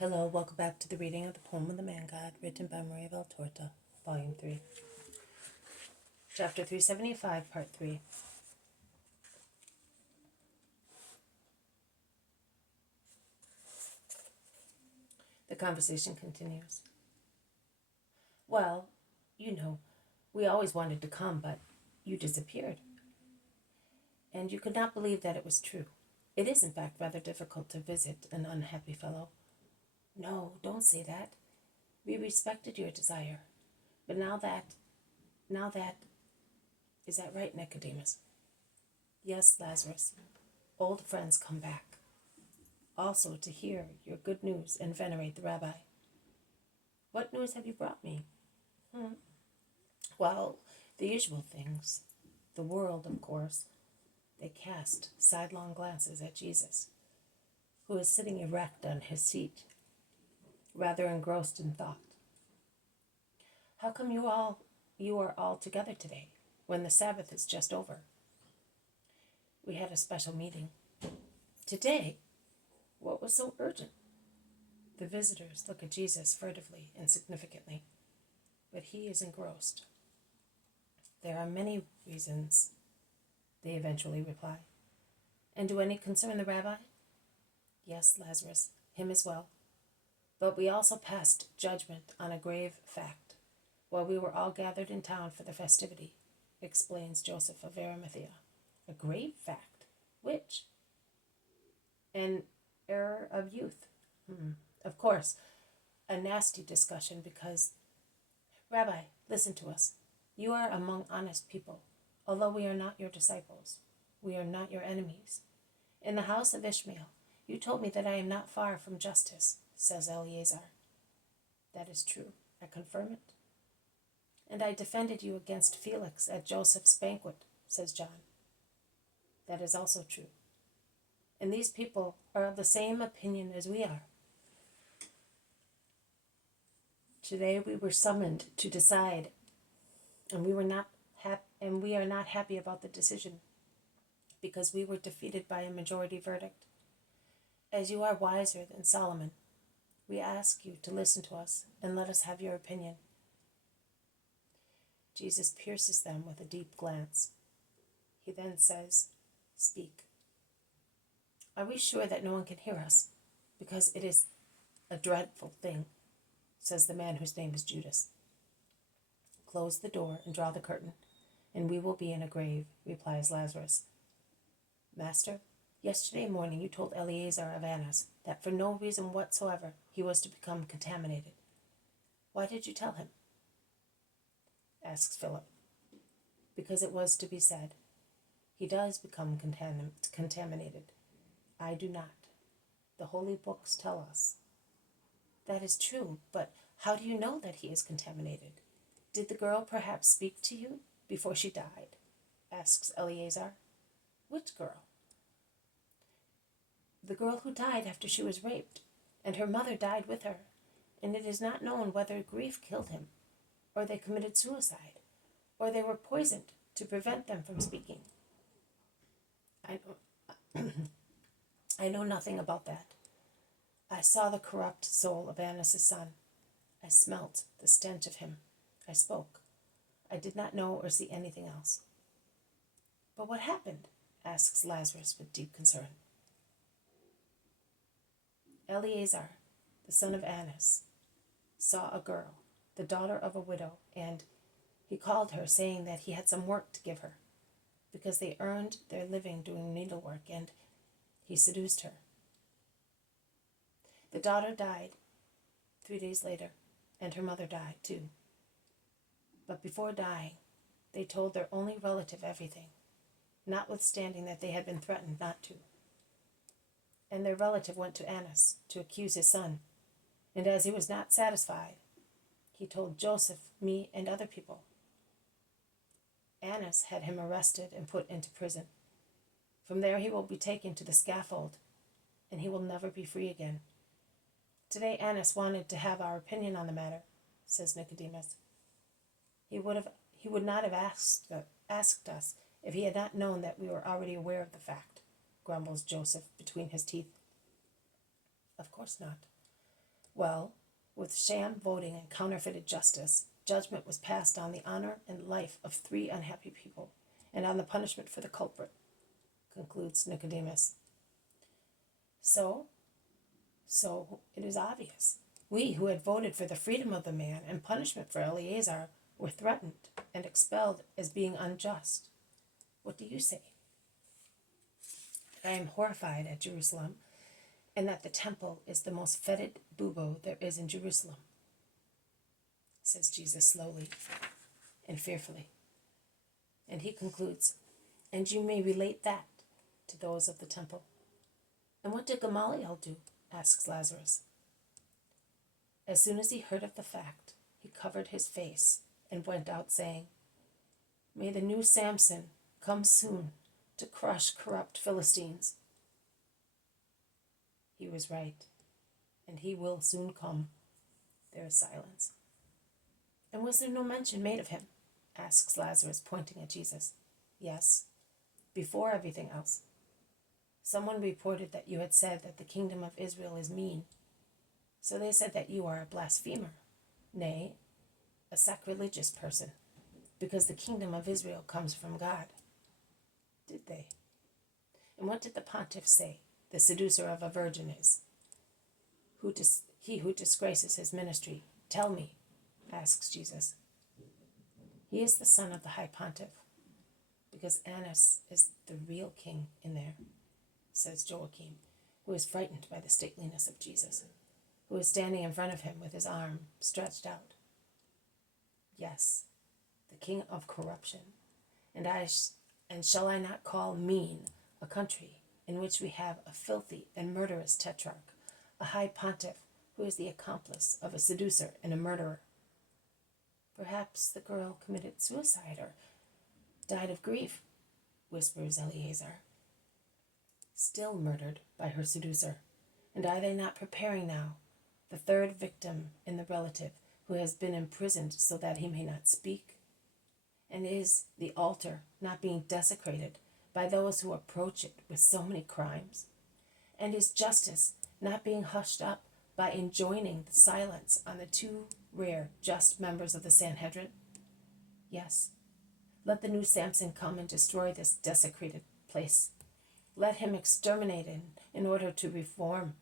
Hello, welcome back to the reading of the poem of the Man God, written by Maria Valtorta, Volume 3. Chapter 375, Part 3. The conversation continues. Well, we always wanted to come, but you disappeared. And you could not believe that it was true. It is, in fact, rather difficult to visit an unhappy fellow. No, don't say that. We respected your desire. But now that, is that right, Nicodemus? Yes, Lazarus. Old friends come back. Also to hear your good news and venerate the rabbi. What news have you brought me? Well, the usual things. The world, of course. They cast sidelong glances at Jesus, who is sitting erect on his seat, rather engrossed in thought. How come you are all together today, when the Sabbath is just over? We had a special meeting. Today? What was so urgent? The visitors look at Jesus furtively and significantly, but he is engrossed. There are many reasons, they eventually reply. And do any concern the rabbi? Yes, Lazarus, him as well. But we also passed judgment on a grave fact while we were all gathered in town for the festivity, explains Joseph of Arimathea. A grave fact? Which? An error of youth. Of course, a nasty discussion because, Rabbi, listen to us. You are among honest people, although we are not your disciples. We are not your enemies. In the house of Ishmael, you told me that I am not far from justice, says Eleazar. That is true. I confirm it. And I defended you against Felix at Joseph's banquet, says John. That is also true. And these people are of the same opinion as we are. Today we were summoned to decide, and we are not happy about the decision, because we were defeated by a majority verdict. As you are wiser than Solomon, we ask you to listen to us and let us have your opinion. Jesus pierces them with a deep glance. He then says, Speak. Are we sure that no one can hear us? Because it is a dreadful thing, says the man whose name is Judas. Close the door and draw the curtain, and we will be in a grave, replies Lazarus. Master, yesterday morning you told Eleazar of Annas that for no reason whatsoever he was to become contaminated. Why did you tell him? Asks Philip. Because it was to be said. He does become contaminated. I do not. The holy books tell us. That is true, but how do you know that he is contaminated? Did the girl perhaps speak to you before she died? Asks Eleazar. Which girl? The girl who died after she was raped, and her mother died with her, and it is not known whether grief killed him, or they committed suicide, or they were poisoned to prevent them from speaking. I know nothing about that. I saw the corrupt soul of Annas' son. I smelt the stench of him. I spoke. I did not know or see anything else. But what happened? Asks Lazarus with deep concern. Eleazar, the son of Annas, saw a girl, the daughter of a widow, and he called her, saying that he had some work to give her, because they earned their living doing needlework, and he seduced her. The daughter died 3 days later, and her mother died too. But before dying, they told their only relative everything, notwithstanding that they had been threatened not to. And their relative went to Annas to accuse his son, and as he was not satisfied, he told Joseph, me, and other people. Annas had him arrested and put into prison. From there he will be taken to the scaffold, and he will never be free again. Today Annas wanted to have our opinion on the matter, says Nicodemus. He would not have asked us if he had not known that we were already aware of the fact, grumbles Joseph between his teeth. Of course not. Well, with sham voting and counterfeited justice, judgment was passed on the honor and life of 3 unhappy people, and on the punishment for the culprit, concludes Nicodemus. So it is obvious. We who had voted for the freedom of the man and punishment for Eleazar were threatened and expelled as being unjust. What do you say? I am horrified at Jerusalem, and that the temple is the most fetid bubo there is in Jerusalem, says Jesus slowly and fearfully. And he concludes, and you may relate that to those of the temple. And what did Gamaliel do? Asks Lazarus. As soon as he heard of the fact, he covered his face and went out saying, may the new Samson come soon to crush corrupt Philistines. He was right, and he will soon come. There is silence. And was there no mention made of him? Asks Lazarus, pointing at Jesus. Yes, before everything else. Someone reported that you had said that the kingdom of Israel is mean. So they said that you are a blasphemer, nay, a sacrilegious person, because the kingdom of Israel comes from God. Did they? And what did the pontiff say, the seducer of a virgin is? He who disgraces his ministry. Tell me, asks Jesus. He is the son of the high pontiff, because Annas is the real king in there, says Joachim, who is frightened by the stateliness of Jesus, who is standing in front of him with his arm stretched out. Yes, the king of corruption. And shall I not call mean a country in which we have a filthy and murderous tetrarch, a high pontiff who is the accomplice of a seducer and a murderer? Perhaps the girl committed suicide or died of grief, whispers Eleazar. Still murdered by her seducer. And are they not preparing now the 3rd victim in the relative who has been imprisoned so that he may not speak? And is the altar not being desecrated by those who approach it with so many crimes? And is justice not being hushed up by enjoining the silence on the 2 rare just members of the Sanhedrin? Yes, let the new Samson come and destroy this desecrated place. Let him exterminate it in order to reform.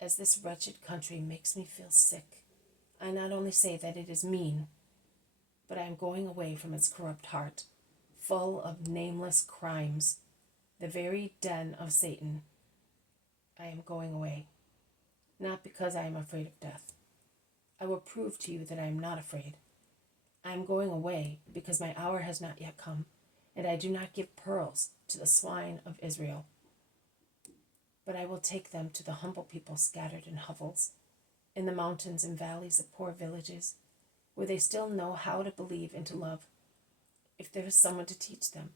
As this wretched country makes me feel sick, I not only say that it is mean, but I am going away from its corrupt heart, full of nameless crimes, the very den of Satan. I am going away, not because I am afraid of death. I will prove to you that I am not afraid. I am going away because my hour has not yet come, and I do not give pearls to the swine of Israel. But I will take them to the humble people scattered in hovels, in the mountains and valleys of poor villages, where they still know how to believe and to love, if there is someone to teach them,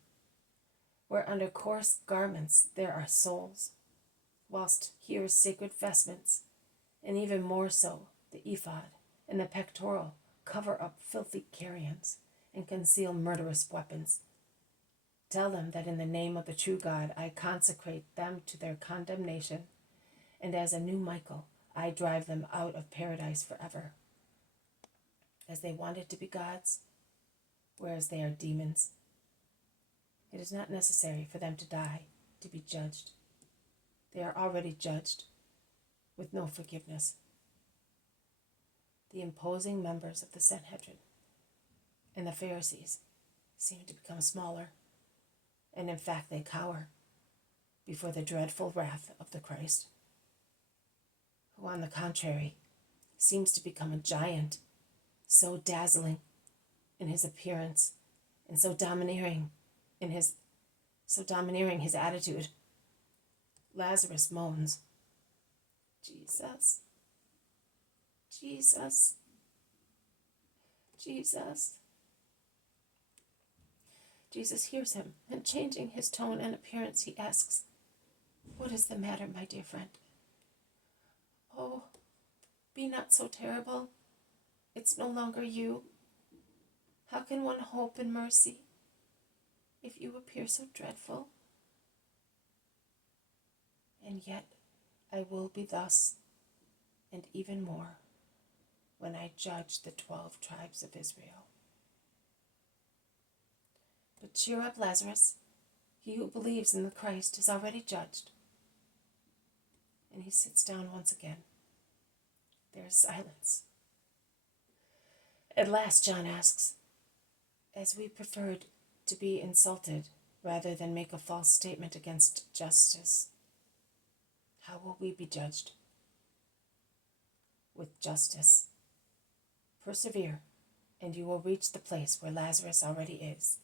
where under coarse garments there are souls, whilst here sacred vestments, and even more so the ephod and the pectoral, cover up filthy carrions and conceal murderous weapons. Tell them that in the name of the true God I consecrate them to their condemnation, and as a new Michael I drive them out of paradise forever. As they wanted to be gods, whereas they are demons. It is not necessary for them to die to be judged. They are already judged, with no forgiveness. The imposing members of the Sanhedrin and the Pharisees seem to become smaller, and in fact they cower before the dreadful wrath of the Christ, who on the contrary seems to become a giant, so dazzling in his appearance and so domineering his attitude. Lazarus moans, Jesus, Jesus, Jesus. Jesus hears him, and changing his tone and appearance, he asks, what is the matter, my dear friend? Oh, be not so terrible. It's no longer you. How can one hope in mercy if you appear so dreadful? And yet I will be thus, and even more when I judge the 12 tribes of Israel. But cheer up, Lazarus. He who believes in the Christ is already judged. And he sits down once again. There is silence. At last, John asks, as we preferred to be insulted rather than make a false statement against justice, how will we be judged? With justice. Persevere, and you will reach the place where Lazarus already is,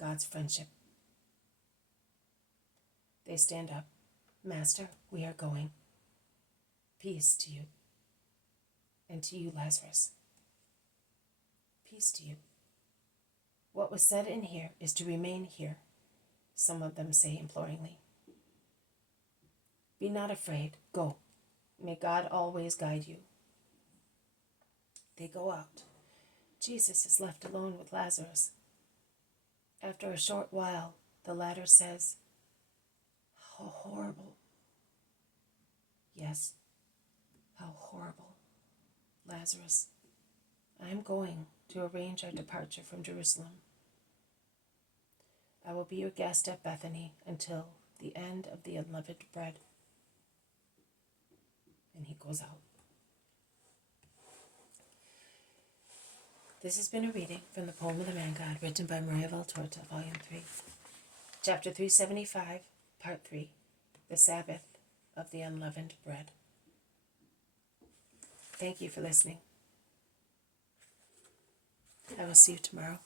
God's friendship. They stand up. Master, we are going. Peace to you. And to you, Lazarus. Peace to you. What was said in here is to remain here, some of them say imploringly. Be not afraid. Go. May God always guide you. They go out. Jesus is left alone with Lazarus. After a short while, the latter says, "How horrible." Yes, how horrible. Lazarus, I am going to arrange our departure from Jerusalem. I will be your guest at Bethany until the end of the unleavened bread. And he goes out. This has been a reading from the Poem of the Man God, written by Maria Valtorta, Volume 3, Chapter 375, Part 3, The Sabbath of the Unleavened Bread. Thank you for listening. I will see you tomorrow.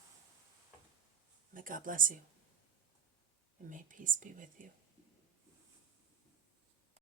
May God bless you, and may peace be with you.